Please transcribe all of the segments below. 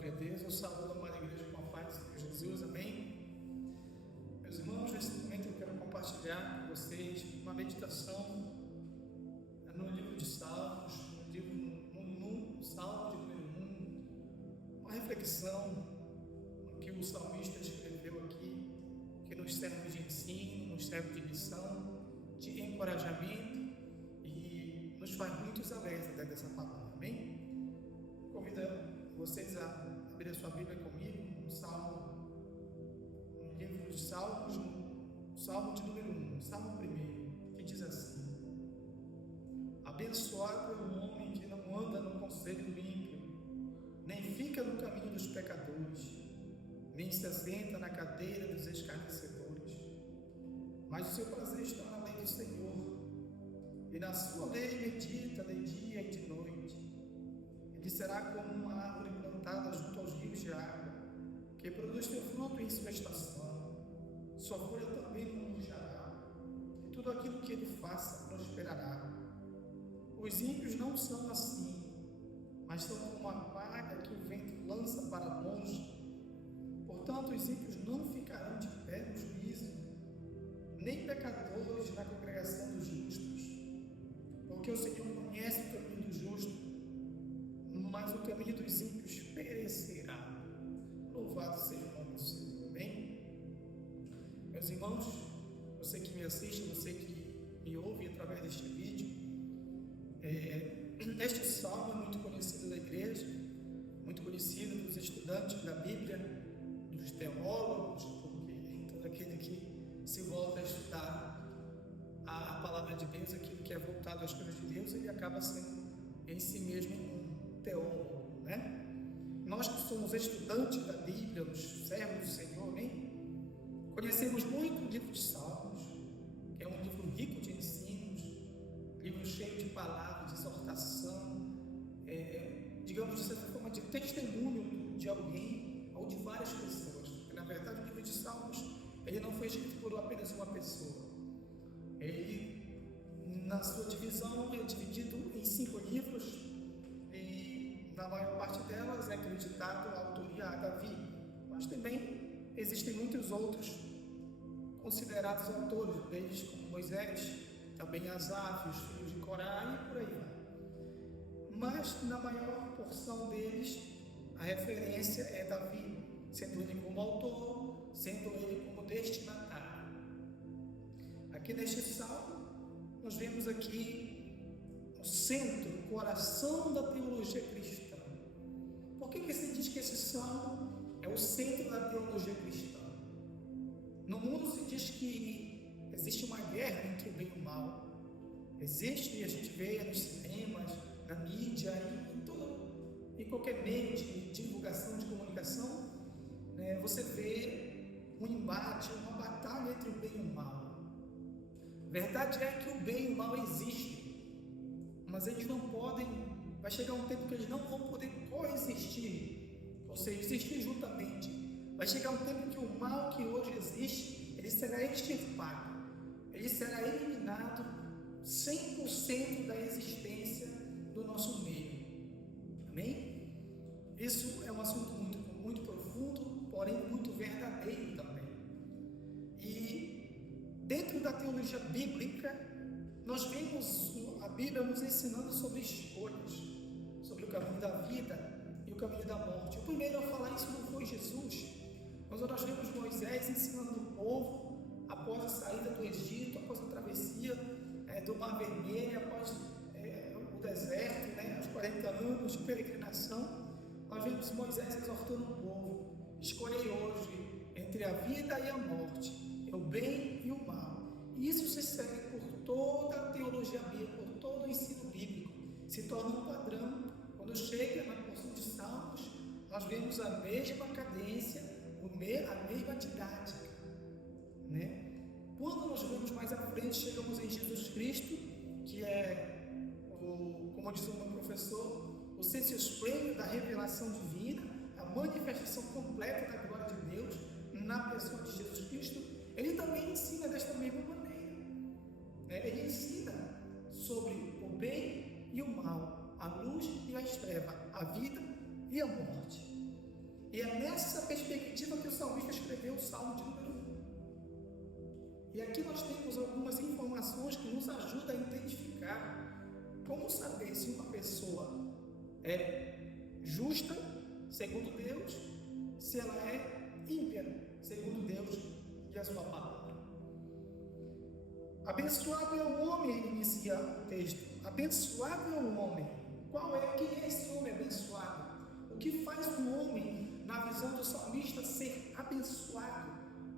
Glória a Deus. Eu saúdo a amada igreja com a paz de Jesus, amém? Meus irmãos, nesse momento eu quero compartilhar com vocês uma meditação no livro de Salmos, no Salmo de número 1, uma reflexão que o salmista escreveu aqui, que nos serve de ensino, nos serve de lição, de encorajamento e nos faz muitos alegres até dessa palavra, amém? Convido vocês a abrir a sua Bíblia comigo no Salmo, no livro dos Salmos, no Salmo de número 1, Salmo 1, que diz assim: abençoado é o homem que não anda no conselho do ímpio, nem fica no caminho dos pecadores, nem se assenta na cadeira dos escarnecedores, mas o seu prazer está na lei do Senhor, e na sua lei medita de dia e de noite. Ele será como uma árvore plantada junto aos rios de água, que produz seu fruto em sua estação. Sua folha também não murchará, e tudo aquilo que ele faça prosperará. Os ímpios não são assim, mas são como a palha que o vento lança para longe. Portanto, os ímpios não ficarão de pé no juízo, nem pecadores na congregação dos justos. Porque o Senhor conhece o caminho do justo, mas o caminho dos ímpios perecerá. Louvado seja o nome do Senhor, amém? Meus irmãos, você que me assiste, você que me ouve através deste vídeo, este salmo é muito conhecido da igreja, muito conhecido dos estudantes da Bíblia, dos teólogos, porque todo aquele que se volta a estudar a palavra de Deus, aquilo que é voltado às coisas de Deus, ele acaba sendo em si mesmo um teólogo, né? Nós que somos estudantes da Bíblia, os servos do Senhor, amém? Conhecemos muito o livro de Salmos, que é um livro rico de ensinos, livro cheio de palavras, de exortação, digamos de certa forma, de testemunho de alguém ou de várias pessoas. Porque, na verdade, o livro de Salmos, ele não foi escrito por apenas uma pessoa. Ele, na sua divisão, é dividido em 5 livros, e na maior parte delas é acreditado a autoria a Davi, mas também existem muitos outros considerados autores deles, como Moisés, também Asaf, os filhos de Corá e por aí vai. Mas na maior porção deles a referência é Davi, sendo ele como autor, sendo ele como destinatário. Aqui neste salmo nós vemos aqui o centro, o coração da teologia cristã. Por que se diz que esse salmo é o centro da teologia cristã? No mundo se diz que existe uma guerra entre o bem e o mal. Existe, e a gente vê nos cinemas, na mídia, em qualquer meio de divulgação, de comunicação, né, você vê um embate, uma batalha entre o bem e o mal. Verdade é que o bem e o mal existem, mas eles não podem, vai chegar um tempo que eles não vão poder coexistir, ou seja, existir juntamente. Vai chegar um tempo que o mal que hoje existe, ele será extirpado, ele será eliminado 100% da existência do nosso meio, amém? Isso é um assunto muito profundo, porém muito verdadeiro também. E dentro da teologia bíblica, nós vemos a Bíblia nos ensinando sobre escolhas, sobre o caminho da vida e o caminho da morte. O primeiro a falar isso não foi Jesus, mas nós vemos Moisés ensinando o povo após a saída do Egito, após a travessia do Mar Vermelho, após o deserto, né, os 40 anos de peregrinação. Nós vemos Moisés exortando o povo: escolhei hoje entre a vida e a morte, o bem e o mal. E isso se segue por toda a teologia bíblica, por todo o ensino bíblico. Se torna um padrão. Quando chega na porção de Salmos, nós vemos a mesma cadência, a mesma didática, né? Quando nós vemos mais à frente, chegamos em Jesus Cristo, que é, como diz o meu professor, o senso esplêndido da revelação divina, a manifestação completa da glória de Deus na pessoa de Jesus Cristo. Ele também ensina desta mesma maneira. Ele ensina sobre o bem e o mal, a luz e as trevas, a vida e a morte. E é nessa perspectiva que o salmista escreveu o Salmo de número 1. E aqui nós temos algumas informações que nos ajudam a identificar como saber se uma pessoa é justa, segundo Deus, se ela é ímpia, segundo Deus e a sua palavra. Abençoado é o homem, ele inicia o texto. Abençoado é o homem. Quem é esse homem abençoado? O que faz um homem, na visão do salmista, ser abençoado?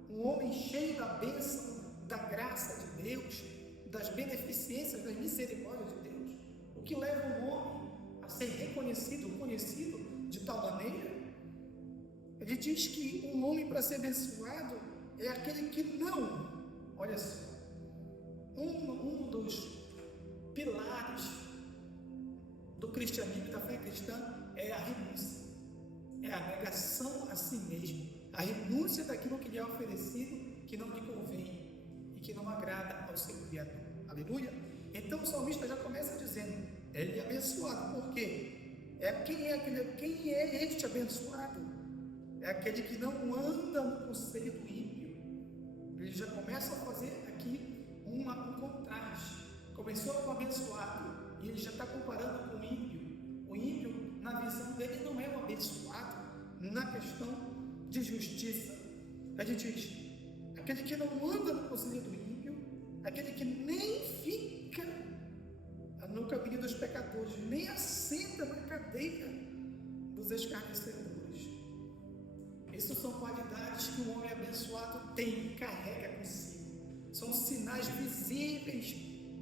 Um homem cheio da bênção, da graça de Deus, das beneficências, das misericórdias de Deus. O que leva um homem a ser reconhecido, conhecido de tal maneira? Ele diz que um homem, para ser abençoado, é aquele que não, olha só, um dos pilares do cristianismo, da fé cristã, é a renúncia, é a negação a si mesmo, a renúncia daquilo que lhe é oferecido, que não lhe convém e que não agrada ao seu Criador. Aleluia? Então o salmista já começa dizendo, ele é abençoado, por quê? Quem é este abençoado? É aquele que não anda no conselho do ímpio. Ele já começa a fazer aqui um contraste. Começou com o abençoado e ele já está comparando com o ímpio. O ímpio, na visão dele, não é um abençoado na questão de justiça. Ele diz, aquele que não anda no conselho do ímpio, aquele que nem fica no caminho dos pecadores, nem assenta na cadeia dos escarnecedores. Essas são qualidades que um homem abençoado tem, carrega consigo. São sinais visíveis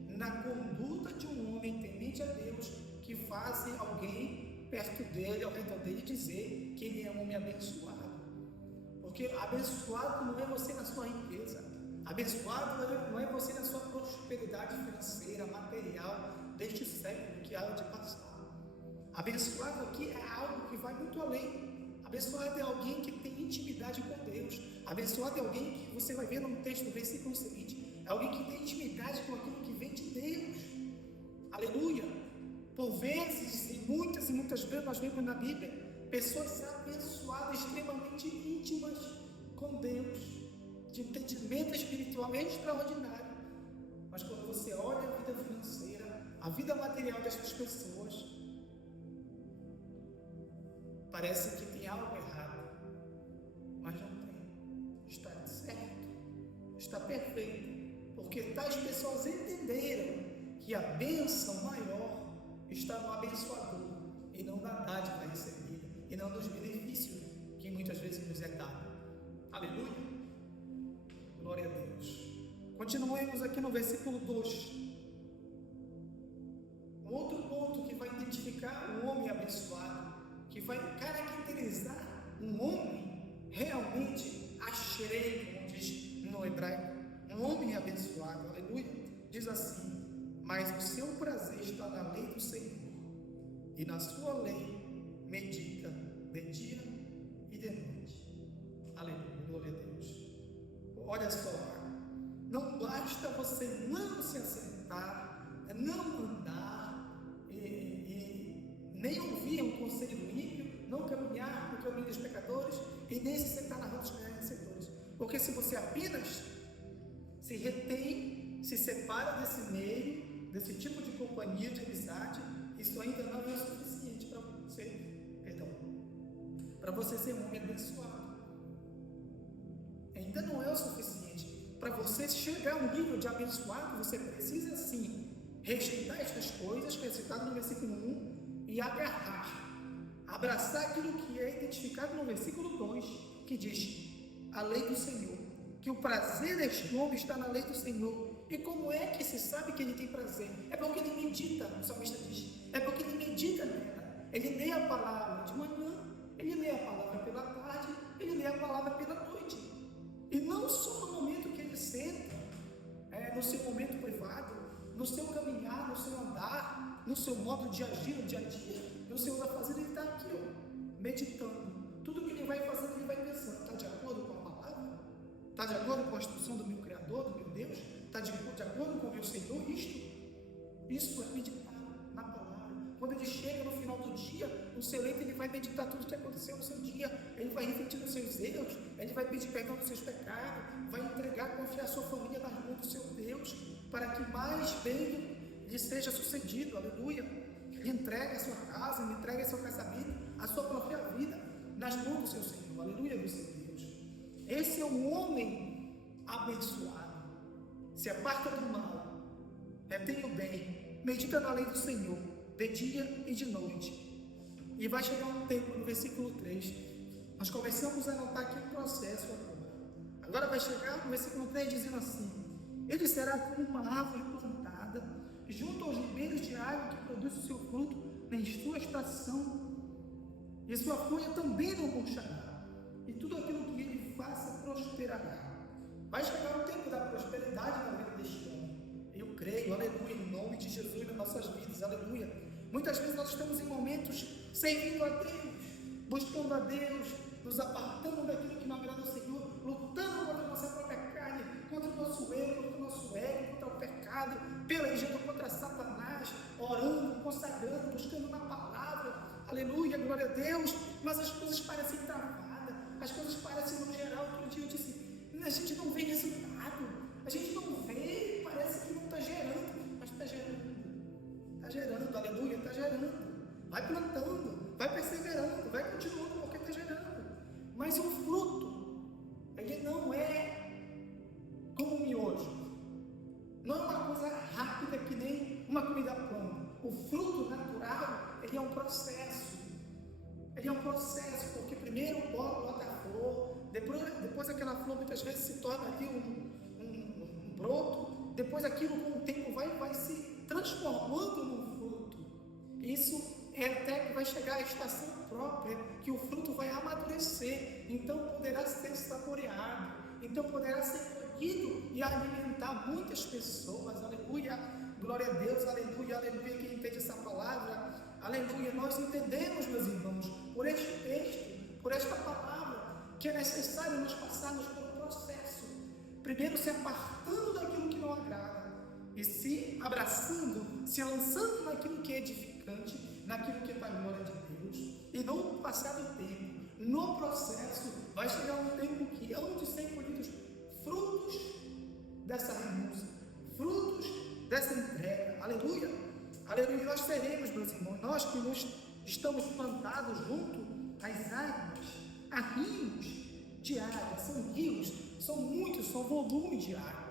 na conduta de um homem temente a Deus, que fazem alguém perto dele, ao redor dele, dizer que ele é um homem abençoado. Porque abençoado não é você na sua riqueza, abençoado não é você na sua prosperidade financeira, material, deste século que há de passar. Abençoado aqui é algo que vai muito além. Abençoado é alguém que tem intimidade com Deus. Abençoado é alguém que você vai ver no texto, no versículo seguinte, é alguém que tem intimidade com aquilo que vem de Deus. Aleluia! Por vezes, e muitas vezes nós vemos na Bíblia, pessoas abençoadas, extremamente íntimas com Deus, de entendimento espiritual extraordinário. Mas quando você olha a vida financeira, a vida material dessas pessoas, parece que tem algo errado, mas não tem. Está certo, está perfeito, porque tais pessoas entenderam que a bênção maior está no abençoador e não na dádiva recebida, e não nos benefícios que muitas vezes nos é dado. Aleluia! Glória a Deus. Continuemos aqui no versículo 2. Um outro ponto que vai identificar um homem abençoado, que vai caracterizar um homem realmente ashrei, como diz no hebraico, um homem abençoado, aleluia, diz assim, mas o seu prazer está na lei do Senhor, e na sua lei medita de dia e de noite. Aleluia, glória a Deus. Olha só, não basta você não se assentar, não andar e nem ouvir um conselho do ímpio, não caminhar no caminho dos pecadores e nem se sentar na roda dos escarnecedores. Porque se você apenas se retém, se separa desse meio, desse tipo de companhia, de amizade, isso ainda não é o suficiente para você ser um homem abençoado. Ainda não é o suficiente. Para você chegar a um nível de abençoado, você precisa sim rejeitar estas coisas, que é citado no versículo 1, e abraçar aquilo que é identificado no versículo 2, que diz a lei do Senhor, que o prazer deste homem está na lei do Senhor. E como é que se sabe que ele tem prazer? É porque ele medita, o salmista diz, é porque ele medita nela. Ele lê a palavra de manhã, ele lê a palavra pela tarde, ele lê a palavra pela noite. E não só no momento que ele senta, no seu momento privado, no seu caminhar, no seu andar, no seu modo de agir no dia a dia, no seu afazer, ele está aqui, meditando. Tudo que ele vai fazendo, ele vai pensando, está de acordo com a palavra? Está de acordo com a instrução do meu Criador, do meu Deus? Está de acordo com o meu Senhor? Isso é meditar na palavra. Quando ele chega no final do dia, no seu leito, ele vai meditar tudo que aconteceu no seu dia, ele vai refletir nos seus erros, ele vai pedir perdão dos seus pecados, vai entregar, confiar sua família nas mãos do seu Deus, para que mais bem lhe seja sucedido, aleluia. Ele entrega a sua casa, ele entrega seu casamento, a sua própria vida nas mãos do seu Senhor, aleluia, do seu Deus. Esse é o homem abençoado, se aparta do mal, retém o bem, medita na lei do Senhor, de dia e de noite. E vai chegar um tempo, no versículo 3, nós começamos a notar aqui um processo agora. Agora vai chegar no versículo 3 dizendo assim: ele será como uma árvore plantada junto aos ribeiros de água, que produz o seu fruto em sua estação, e sua folha também não murchará, e tudo aquilo que ele faça prosperará. Vai chegar o tempo da prosperidade na vida deste homem. Eu creio, aleluia, em nome de Jesus nas nossas vidas, aleluia. Muitas vezes nós estamos em momentos servindo a Deus, buscando a Deus, nos apartando daquilo que não agrada ao Senhor, lutando contra a nossa própria carne, contra o nosso erro, contra o nosso ego, contra o pecado, pelejando contra Satanás, orando, consagrando, buscando na palavra, aleluia, glória a Deus, mas as coisas parecem travadas, as coisas parecem no geral. Outro dia eu disse, a gente não vê resultado, a gente não vê, parece que não está gerando, mas está gerando, aleluia, está gerando, vai plantando, vai perseverando, vai continuando, porque está gerando, mas o fruto, ele não é como um miojo, não é uma coisa rápida que nem uma comida pronta. O fruto natural, ele é um processo, porque primeiro bota a flor, depois aquela flor muitas vezes se torna ali um broto, depois aquilo com o tempo vai se transformando num fruto. Isso é até que vai chegar a estação própria, que o fruto vai amadurecer, então poderá ser saboreado, então poderá ser colhido e alimentar muitas pessoas, aleluia, glória a Deus, aleluia, aleluia. Quem entende essa palavra, aleluia, nós entendemos, meus irmãos, por este texto, por esta palavra, que é necessário nós passarmos por um processo, primeiro se apartando daquilo que não agrada, e se abraçando, se lançando naquilo que é edificante, naquilo que é para a glória de Deus. E no passar do tempo, no processo, vai chegar um tempo que hão de ser colhidos frutos dessa renúncia, frutos dessa entrega, aleluia, aleluia. Nós seremos, meus irmãos, nós que nos estamos plantados junto às águas, a rios de água, são rios, são muitos, são volumes de água,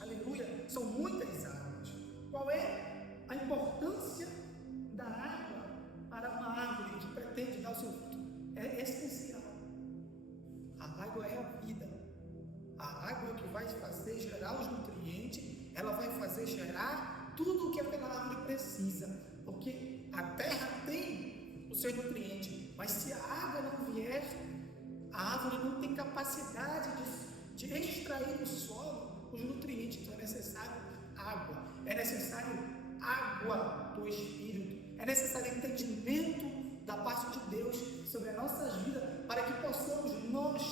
aleluia, são muitas águas. Qual é a importância da água para uma árvore que pretende dar o seu fruto? É essencial. A água é a vida. A água que vai fazer gerar os nutrientes, ela vai fazer gerar tudo o que aquela árvore precisa, porque a terra tem os seus nutrientes, mas se a água não vier, a árvore não tem capacidade de extrair do solo os nutrientes. Então é necessário água do Espírito, é necessário entendimento da parte de Deus sobre as nossas vidas, para que possamos nós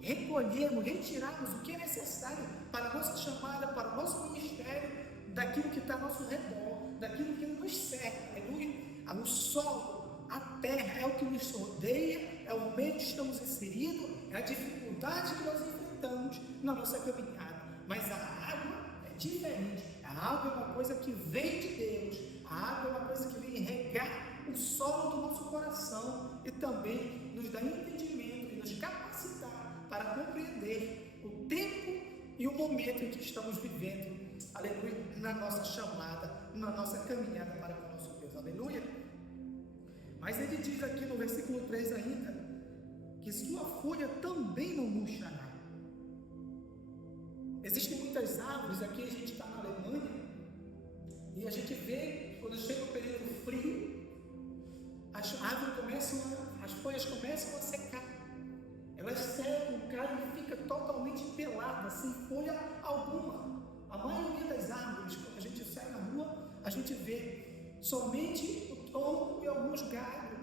recolhermos, retirarmos o que é necessário para a nossa chamada, para o nosso ministério, daquilo que está ao nosso redor, daquilo que nos cerca, aleluia. O solo, a terra é o que nos rodeia, é o meio que estamos inseridos, é a dificuldade que nós enfrentamos na nossa caminhada, mas a água é diferente. A água é uma coisa que vem de Deus, a água é uma coisa que vem regar o solo do nosso coração e também nos dá entendimento e nos capacitar para compreender o tempo e o momento em que estamos vivendo, aleluia, na nossa chamada, na nossa caminhada para com o nosso Deus, aleluia. Mas ele diz aqui no versículo 3 ainda, que sua folha também não murchará. Existem muitas árvores, aqui a gente está na Alemanha, e a gente vê, quando chega o período frio, as folhas começam a secar, elas secam, caem e fica totalmente pelada, sem folha alguma. A maioria das árvores, quando a gente sai na rua, a gente vê somente o tronco e alguns galhos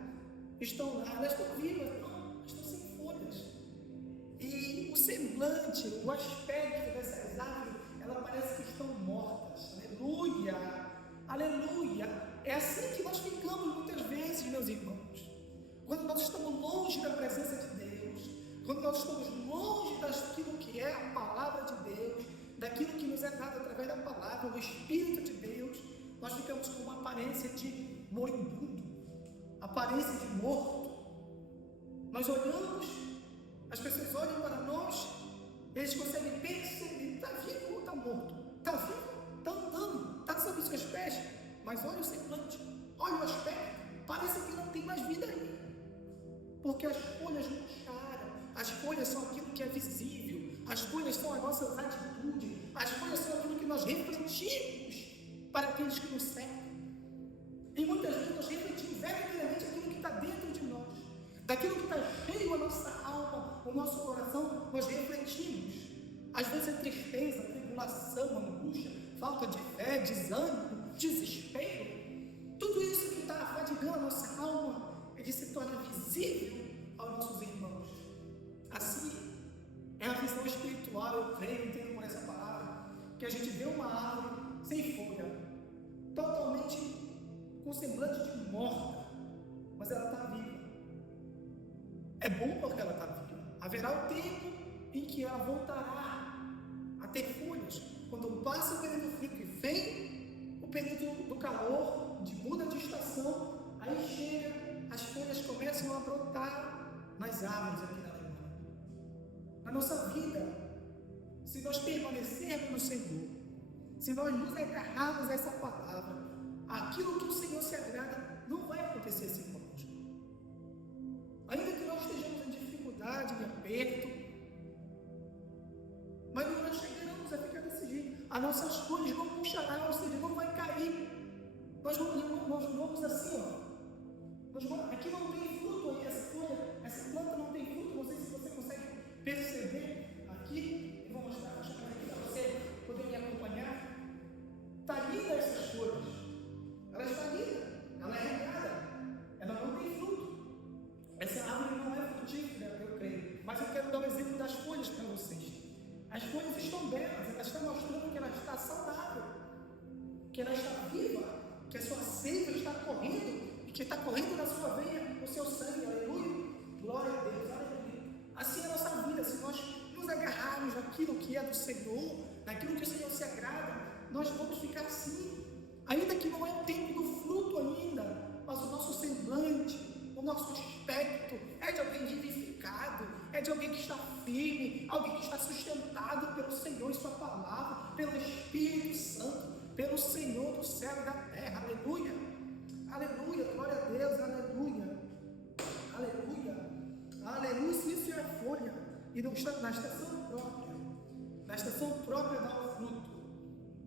estão lá, elas estão vivas, não, estão sem folhas. E o semblante, o aspecto dessas árvores, ela parece que estão mortas. Aleluia, aleluia. É assim que nós ficamos muitas vezes, meus irmãos, quando nós estamos longe da presença de quando nós estamos longe daquilo que é a palavra de Deus, daquilo que nos é dado através da palavra, o Espírito de Deus, nós ficamos com uma aparência de moribundo, aparência de morto. Nós olhamos, as pessoas olham para nós, eles conseguem perceber, está vivo ou está morto? Está vivo, está andando, está sobre os seus pés, mas olha o semblante, olha o aspecto, parece que não tem mais vida aí, porque as folhas murcharam, as folhas são aquilo que é visível, as folhas são as nossas atitudes, as folhas são aquilo que nós refletimos para aqueles que nos cercam. E muitas vezes nós refletimos verdadeiramente aquilo que está dentro de nós, daquilo que está cheio a nossa alma, o nosso coração, nós refletimos. Às vezes é tristeza, tribulação, angústia, falta de fé, desânimo, desespero. Tudo isso que está fadigando a nossa alma, ele se torna visível aos nossos irmãos. Assim, é a visão espiritual, eu creio, entendo por essa palavra, que a gente vê uma árvore sem folha, totalmente com semblante de morta, mas ela está viva. É bom porque ela está viva. Haverá o tempo em que ela voltará a ter folhas. Quando passa o período frio e vem o período do calor, de muda de estação, aí chega, as folhas começam a brotar nas árvores aqui na Alemanha. Na nossa vida, se nós permanecermos no Senhor, se nós nos agarrarmos a essa palavra, aquilo que o Senhor se agrada, não vai acontecer assim conosco. Ainda que nós estejamos em dificuldade, em aperto, mas nós chegaremos a ficar desse jeito. As nossas folhas não murcharão, ou seja, não vai cair. Nós vamos assim, ó. Aqui não tem fruto aí, essa folha, essa planta não tem fruto. Não sei se você consegue perceber aqui. Eu vou mostrar aqui para você poder me acompanhar. Está linda essas folhas. Ela está linda, ela é regada, ela não tem fruto. Essa árvore não é frutífera, eu creio. Mas eu quero dar um exemplo das folhas para vocês. As folhas estão belas, elas estão mostrando que ela está saudável, que ela está viva, que a sua seiva está correndo, que está correndo na sua veia o seu sangue, aleluia. Glória a Deus, aleluia. Assim é a nossa vida, se nós nos agarrarmos naquilo que é do Senhor, naquilo que o Senhor se agrada, nós vamos ficar assim. Ainda que não é o tempo do fruto ainda, mas o nosso semblante, o nosso aspecto é de alguém vivificado, é de alguém que está firme, alguém que está sustentado pelo Senhor e sua palavra, pelo Espírito Santo, pelo Senhor do céu e da terra. Aleluia, aleluia, glória a Deus, aleluia, aleluia, aleluia. Isso é folha, e não está na estação própria dá o fruto.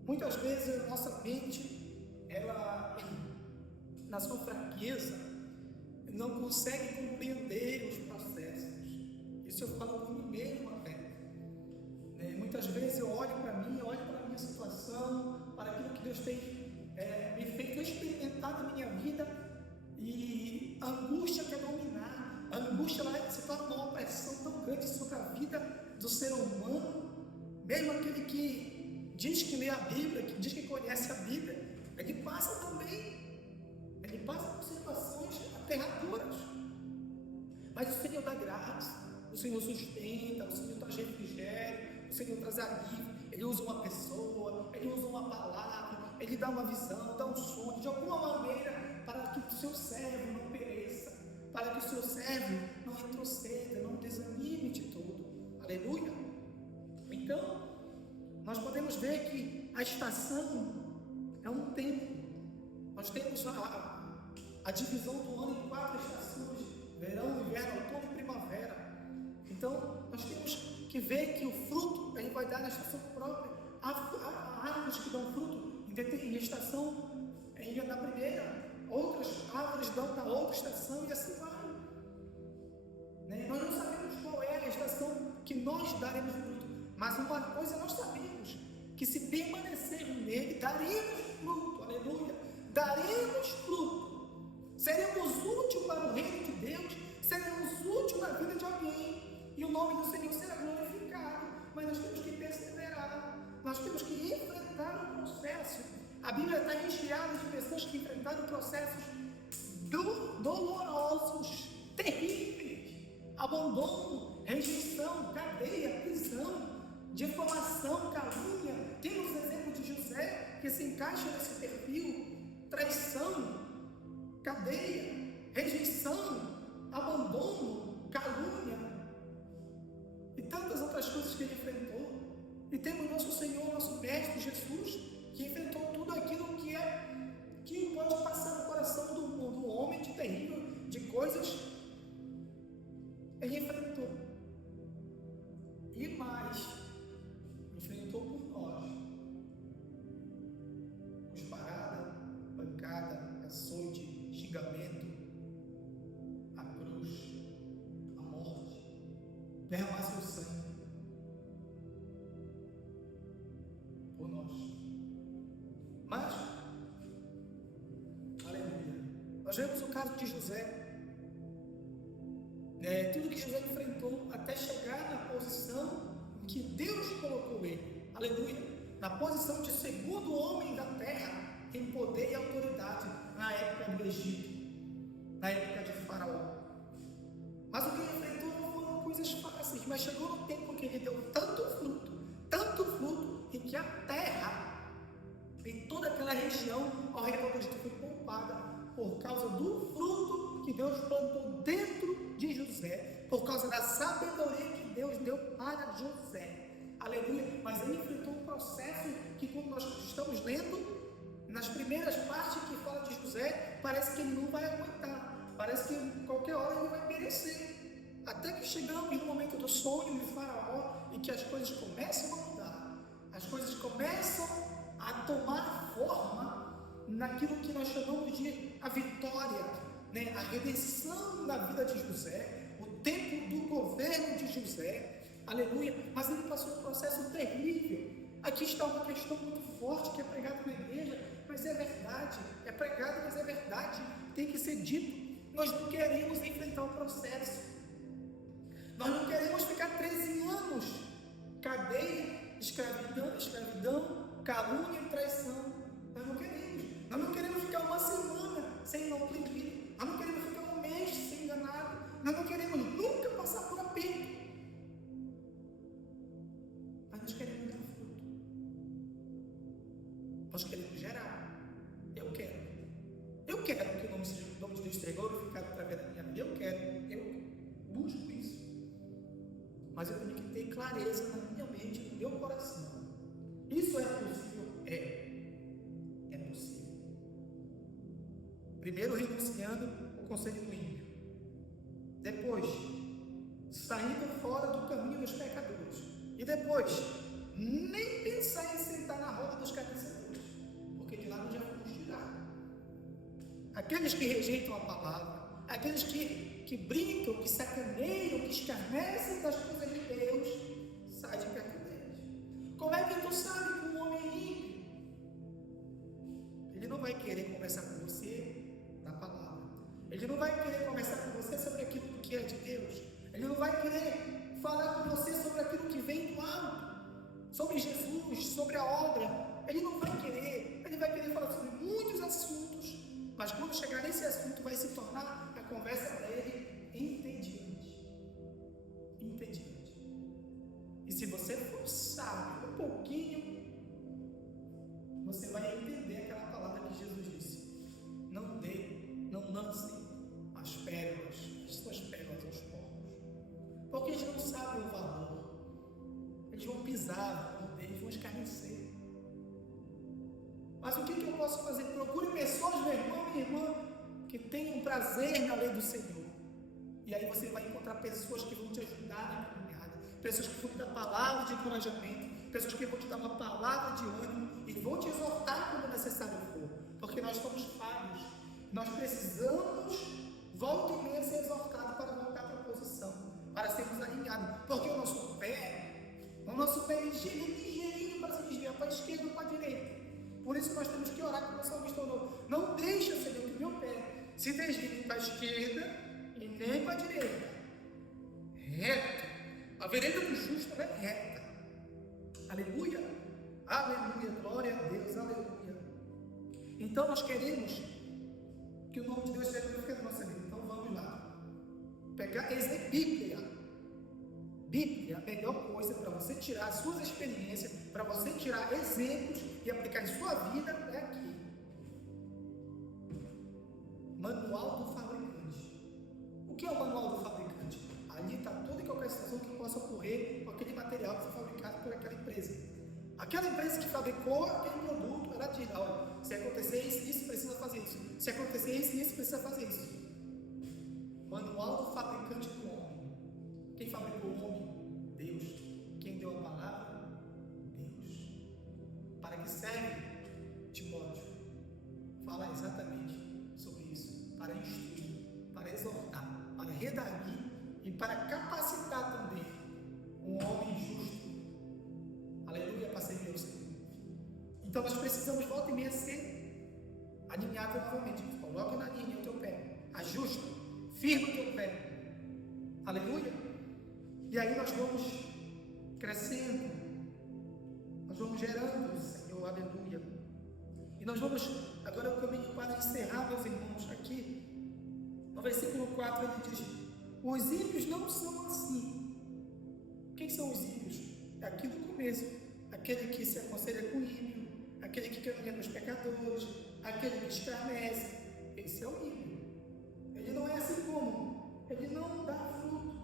Muitas vezes a nossa mente, ela, na sua fraqueza, não consegue compreender os processos. Isso eu falo por mim mesmo até. Muitas vezes eu olho para mim, eu olho para a minha situação, para aquilo que Deus tem me feito experimentar na minha vida, e a angústia quer dominar. A angústia ela se torna uma opressão tão grande sobre a vida do ser humano, mesmo aquele que diz que lê a Bíblia, que diz que conhece a Bíblia, ele passa também, ele passa por situações aterradoras, mas o Senhor dá graça, o Senhor sustenta, o Senhor traz refrigério, o Senhor traz alívio. Ele usa uma pessoa, ele usa uma palavra, ele dá uma visão, dá um sonho, de alguma maneira, para que o seu servo não pereça, para que o seu servo não retroceda, não desanime de todo. Aleluia. Então, nós podemos ver que a estação é um tempo. Nós temos a divisão do ano em 4 estações: verão, inverno, outono e primavera. Então, nós temos que ver que o fruto ele vai dar na estação própria. Há árvores que dão fruto em estação na primeira, outras árvores dão na outra estação, e assim vai. Nós não sabemos qual é a estação que nós daremos fruto, mas uma coisa nós sabemos, que se permanecermos nele, daremos fruto. Aleluia, daremos fruto, seremos úteis para o reino de Deus, seremos úteis na vida de alguém, e o nome do Senhor será glorificado. Mas nós temos que perseverar, nós temos que enfrentar o processo. A Bíblia está recheada de pessoas que enfrentaram processos dolorosos, terríveis. abandono, rejeição, cadeia, prisão, difamação, calúnia. Temos exemplo de José que se encaixa nesse perfil: traição, cadeia, rejeição, abandono, calúnia e tantas outras coisas que ele enfrentou. E temos nosso Senhor, nosso Mestre Jesus, que enfrentou tudo aquilo que pode passar no coração do homem de terrível, de coisas. Ele enfrentou. E mais, enfrentou por nós. Cusparada, pancada, açoite, xingamento, a cruz, a morte, derramar seu sangue por nós. Mas, aleluia, nós vemos o caso de José. Tudo que José enfrentou até chegar na posição em que Deus colocou ele, aleluia, na posição de segundo homem da terra, em poder e autoridade, na época do Egito, na época de Faraó. Mas o que ele enfrentou não foram coisas fáceis, mas chegou no tempo que ele deu tanto fruto, e que a terra e toda aquela região ao redor do Egito foi poupada por causa do fruto que Deus plantou dentro de José, por causa da sabedoria que Deus deu para José, aleluia. Mas ele enfrentou um processo que, quando nós estamos lendo, nas primeiras partes que fala de José, parece que ele não vai aguentar, parece que qualquer hora ele vai perecer, até que chegamos no momento do sonho de Faraó, e que as coisas começam a mudar, as coisas começam a tomar forma naquilo que nós chamamos de a vitória, a redenção da vida de José, o tempo do governo de José, aleluia. Mas ele passou um processo terrível. Aqui está uma questão muito forte que é pregada na igreja, mas é verdade, é pregado, mas é verdade, tem que ser dito. Nós não queremos enfrentar o processo, nós não queremos ficar 13 anos, cadeia, escravidão, calúnia e traição. Nós não queremos ficar uma semana sem não cumprir, nós não queremos ficar um mês sem enganado, nós não queremos nunca passar por aperto, mas nós queremos dar fruto, nós queremos gerar. Eu quero que o nome de Deus seja glorificado através da minha vida, eu busco isso, mas eu tenho que ter clareza na minha mente, no meu coração. Isso é possível? É possível. Primeiro, renunciando o conselho do ímpio. Depois, saindo fora do caminho dos pecadores. E depois, nem pensar em sentar na roda dos carnecedores, porque de lá nós já vamos tirar. Aqueles que rejeitam a palavra, aqueles que brincam, que sacaneiam, que escarnecem das coisas de Deus, sai de perto deles. Como é que tu sabe que um homem é ímpio? Ele não vai querer conversar com você na palavra. Ele não vai querer conversar com você sobre aquilo que é de Deus. Ele não vai querer falar com você sobre aquilo que vem do alto, sobre Jesus, sobre a obra. Ele não vai querer. Ele vai querer falar sobre muitos assuntos, mas quando chegar nesse assunto vai se tornar a conversa dele entediante. E se você for sábio um pouquinho, você vai entender aquela palavra que Jesus disse: não lance as suas pérolas aos porcos, porque eles não sabem o valor, eles vão pisar, eles vão escarnecer. Mas o que eu posso fazer? Procure pessoas, meu irmão, minha irmã, que tenham prazer na lei do Senhor, e aí você vai encontrar pessoas que vão te ajudar na caminhada, pessoas que vão te dar palavras de encorajamento, pessoas que vão te dar uma palavra de ânimo e vão te exortar quando necessário for, porque nós somos falhos, nós precisamos volta e meia ser exortados para voltar para a posição, para sermos alinhados, porque o nosso pé é ligeirinho para se desviar para a esquerda ou para a direita. Por isso nós temos que orar como o salmista orou: não deixa, Senhor, que o meu pé se desvie para a esquerda e nem para a direita. Reto. A vereda do justo é reta. Aleluia. Aleluia. Glória a Deus. Aleluia. Então nós queremos que o nome de Deus seja glorificado na nossa vida. Então vamos lá. Pegar Bíblia. Bíblia é a melhor coisa para você tirar as suas experiências, para você tirar exemplos e aplicar em sua vida é aqui. Manual do fabricante. O que é o manual do fabricante? Ali está toda e qualquer situação que possa ocorrer com aquele material que foi fabricado por aquela empresa. Aquela empresa que fabricou aquele produto, ela diz, olha, se acontecer isso, precisa fazer isso. Se acontecer isso, precisa fazer isso. Manual do fabricante do homem. Quem fabricou o homem? Deus. Quem deu a palavra? Deus. Para que serve, Timóteo? Fala exatamente sobre isso. Para instruir, para exortar, para redarguir e para capacitar também um homem justo. Aleluia, para servir ao Senhor. Então nós precisamos, volta e meia, ser alinhado novamente. Coloca na linha o teu pé. Ajusta. Firma o teu pé. Aleluia. E aí nós vamos crescendo. Nós vamos gerando, Senhor. Aleluia. E nós vamos, agora eu caminho para encerrar, meus irmãos, aqui. No versículo 4 ele diz: os ímpios não são assim. Quem são os ímpios? É aqui do começo. Aquele que se aconselha com o ímpio, aquele que caminha com os pecadores, aquele que escarnece. Esse é o ímpio. Ele não é assim como? Ele não dá fruto.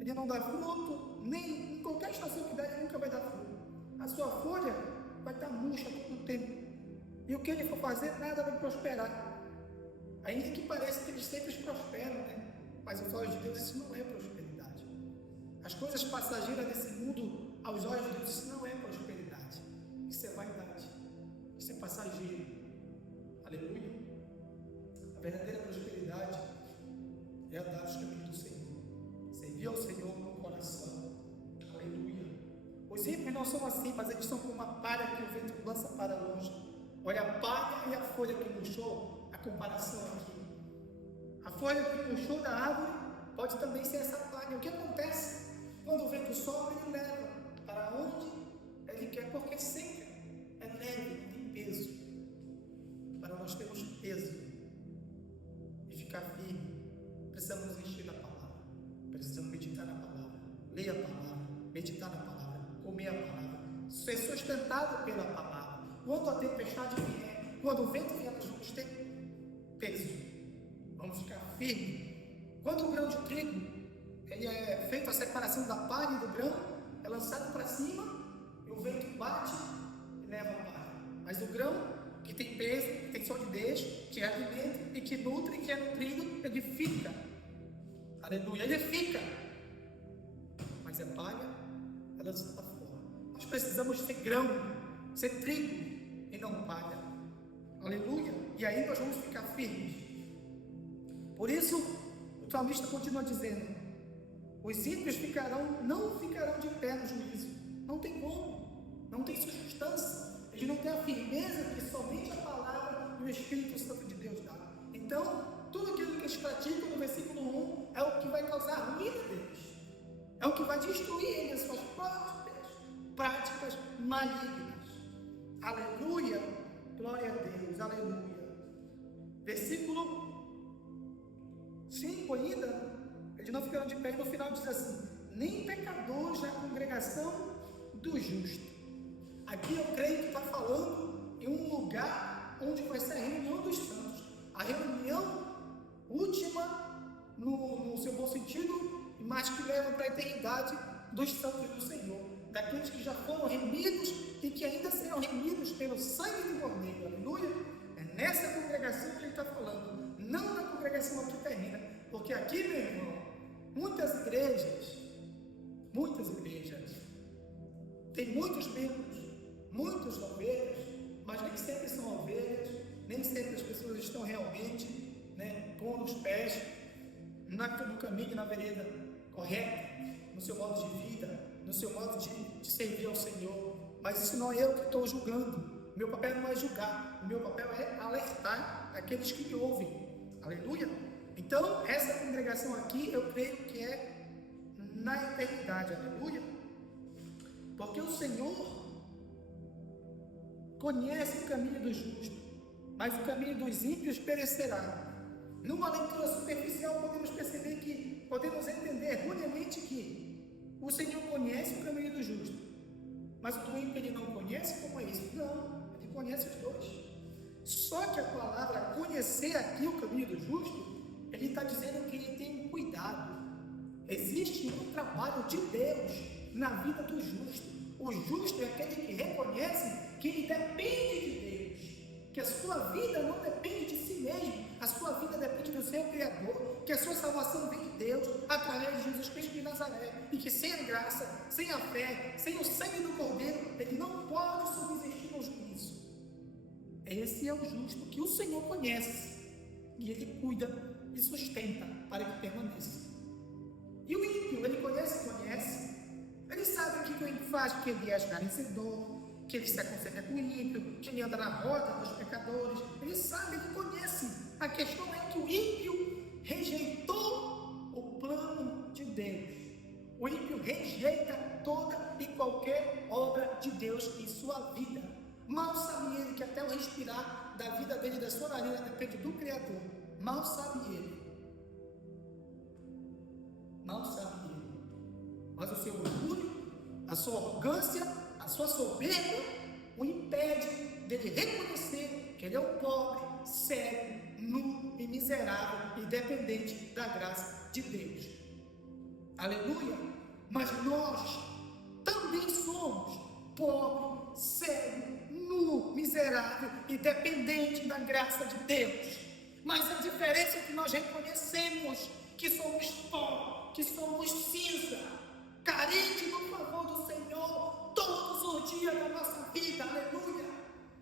Ele não dá fruto, nem em qualquer estação que der, ele nunca vai dar fruto. A sua folha vai estar murcha todo o tempo. E o que ele for fazer, nada vai prosperar. Ainda que pareça que eles sempre prosperam, né? Mas aos olhos de Deus isso não é prosperidade. As coisas passageiras desse mundo, aos olhos de Deus, isso não é prosperidade. Isso é vaidade. Isso é passageiro. Aleluia. A verdadeira prosperidade é andar os caminhos do Senhor. Servir ao Senhor no coração. Aleluia. Os ímpios não são assim, mas eles são como uma palha que o vento lança para longe. Olha a palha e a folha que murchou, a comparação aqui. A folha que murchou da árvore pode também ser essa palha. O que acontece? Quando o vento sopra, ele leva para onde ele quer, porque sempre é leve, não tem peso. Para nós termos peso e ficar firme, precisamos nos encher da palavra, precisamos meditar na palavra, ler a palavra, meditar na palavra, comer a palavra, ser sustentado pela palavra. Quando a tempestade vier, quando o vento vier, nós vamos ter peso, vamos ficar firmes. Quando o grão de trigo ele é feito a separação da palha e do grão, é lançado para cima e o vento bate e leva a palha. Mas o grão, que tem peso, que tem solidez, que é alimento e que nutre, que é nutrido, ele fica. Aleluia, ele fica. Mas a palha, ela está fora. Nós precisamos ser grão, ser trigo e não palha. Aleluia. E aí nós vamos ficar firmes. Por isso, o salmista continua dizendo: os ímpios não ficarão de pé no juízo. Não tem como, não tem substância. Eles não têm a firmeza que somente a palavra e o Espírito Santo de Deus dá. Então, tudo aquilo que eles praticam no versículo 1 é o que vai causar a ruína deles. É o que vai destruir eles, as suas próprias práticas malignas. Aleluia, glória a Deus, aleluia. Versículo 5 ainda. Eles não ficaram de pé e no final diz assim: nem pecadores na congregação do justo. Aqui eu creio que está falando em um lugar onde vai ser a reunião dos santos. A reunião última, no seu bom sentido, mas que leva para a eternidade dos santos do Senhor. Daqueles que já foram remidos e que ainda serão remidos pelo sangue do Cordeiro. Aleluia. É nessa congregação que ele está falando. Não na congregação aqui terrena. Porque aqui, meu irmão, muitas igrejas, tem muitos membros, muitas ovelhas, mas nem sempre são ovelhas, nem sempre as pessoas estão realmente, pondo os pés no caminho, na vereda correta, no seu modo de vida, no seu modo de servir ao Senhor. Mas isso não é eu que estou julgando. Meu papel não é julgar, o meu papel é alertar aqueles que me ouvem. Aleluia. Então, essa congregação aqui, eu creio que é na eternidade, aleluia. Porque o Senhor conhece o caminho dos justos, mas o caminho dos ímpios perecerá. Numa leitura superficial, podemos perceber que podemos entender erroneamente Mas o ímpio ele não conhece, como é isso? Não, ele conhece os dois. Só que a palavra conhecer aqui o caminho do justo, ele está dizendo que ele tem um cuidado. Existe um trabalho de Deus na vida do justo. O justo é aquele que reconhece que ele depende de Deus, que a sua vida não depende de si mesmo, a sua vida depende do seu Criador, que a sua salvação vem de Deus através de Jesus Cristo de Nazaré, e que sem a graça, sem a fé, sem o sangue do Cordeiro, ele não pode subsistir no juízo. Esse é o justo que o Senhor conhece, e ele cuida e sustenta para que permaneça. E o ímpio, ele conhece, ele sabe o que o ímpio faz, que ele é escarnecedor, que ele se aconselha com o ímpio, que ele anda na roda dos pecadores, ele sabe, ele conhece. A questão é que o ímpio rejeitou o plano de Deus. O ímpio rejeita toda e qualquer obra de Deus em sua vida. Mal sabe ele que até o respirar da vida dele e da sua narina depende do Criador. Mal sabe ele. Mal sabe ele. Mas o seu orgulho, a sua arrogância, a sua soberba o impede dele reconhecer que ele é um pobre, cego, nu e miserável e dependente da graça de Deus. Aleluia! Mas nós também somos pobre, cego, nu, miserável e dependente da graça de Deus. Mas a diferença é que nós reconhecemos que somos pó, que somos cinza, carente do favor do Senhor todos os dias da nossa vida. Aleluia,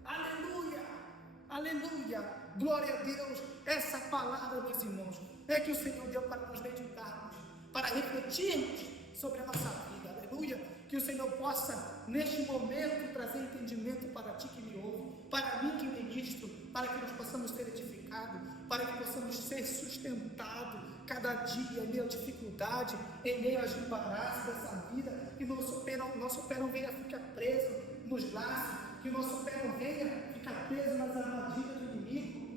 aleluia, aleluia. Glória a Deus. Essa palavra, meus irmãos, é que o Senhor deu para nos dedicarmos, para refletirmos sobre a nossa vida. Aleluia. Que o Senhor possa, neste momento, trazer entendimento para ti que me ouve, para mim que ministro, para que nós possamos ser edificados, para que possamos ser sustentados cada dia em meio à dificuldade, em meio às embaraços dessa vida, que nosso pé não venha ficar preso nos laços, que nosso pé não venha ficar preso nas armadilhas do inimigo.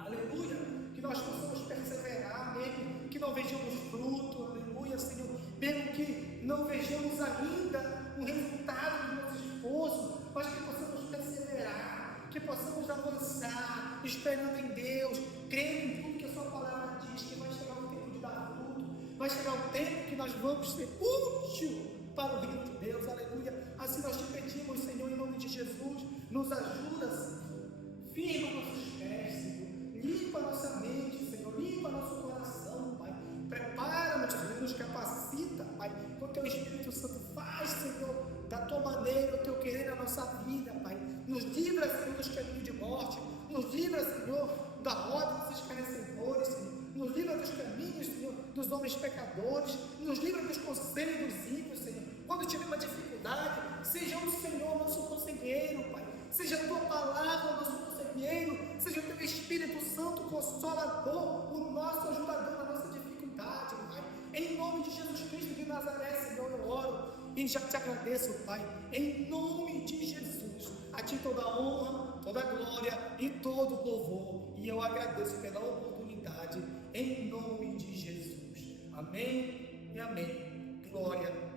Aleluia. Que nós possamos perseverar, mesmo que não vejamos fruto. Aleluia, Senhor. Mesmo que não vejamos ainda o resultado do nosso esforço, mas que possamos perseverar, que possamos avançar, esperando em Deus, crendo em tudo que a sua palavra diz, que vai chegar o tempo de dar fruto, vai chegar o tempo que nós vamos ser útil para o reino de Deus. Aleluia. Assim nós te pedimos, Senhor, em nome de Jesus, nos ajuda, Senhor. Firma nossos pés, Senhor. Limpa nossa mente, Senhor. Limpa nosso coração, Pai. Prepara-nos, nos capacita, Pai. Com o teu Espírito Santo, faz, Senhor, da tua maneira, o teu querer na nossa vida, Pai. Nos livra, Senhor, dos caminhos de morte. Nos livra, Senhor, da roda dos escarnecedores, Senhor. Nos livra dos caminhos, Senhor, dos homens pecadores. Nos livra dos conselhos dos ímpios, Senhor. Quando tiver uma dificuldade, seja o Senhor nosso conselheiro, Pai. Seja a tua palavra nosso conselheiro. Seja o teu Espírito Santo consolador, o nosso ajudador na nossa dificuldade, Pai. Em nome de Jesus Cristo de Nazaré, Senhor, eu oro e já te agradeço, Pai. Em nome de Jesus, a ti toda a honra, toda a glória e todo o louvor. E eu agradeço pela oportunidade, em nome de Jesus. Amém e amém. Glória a Deus.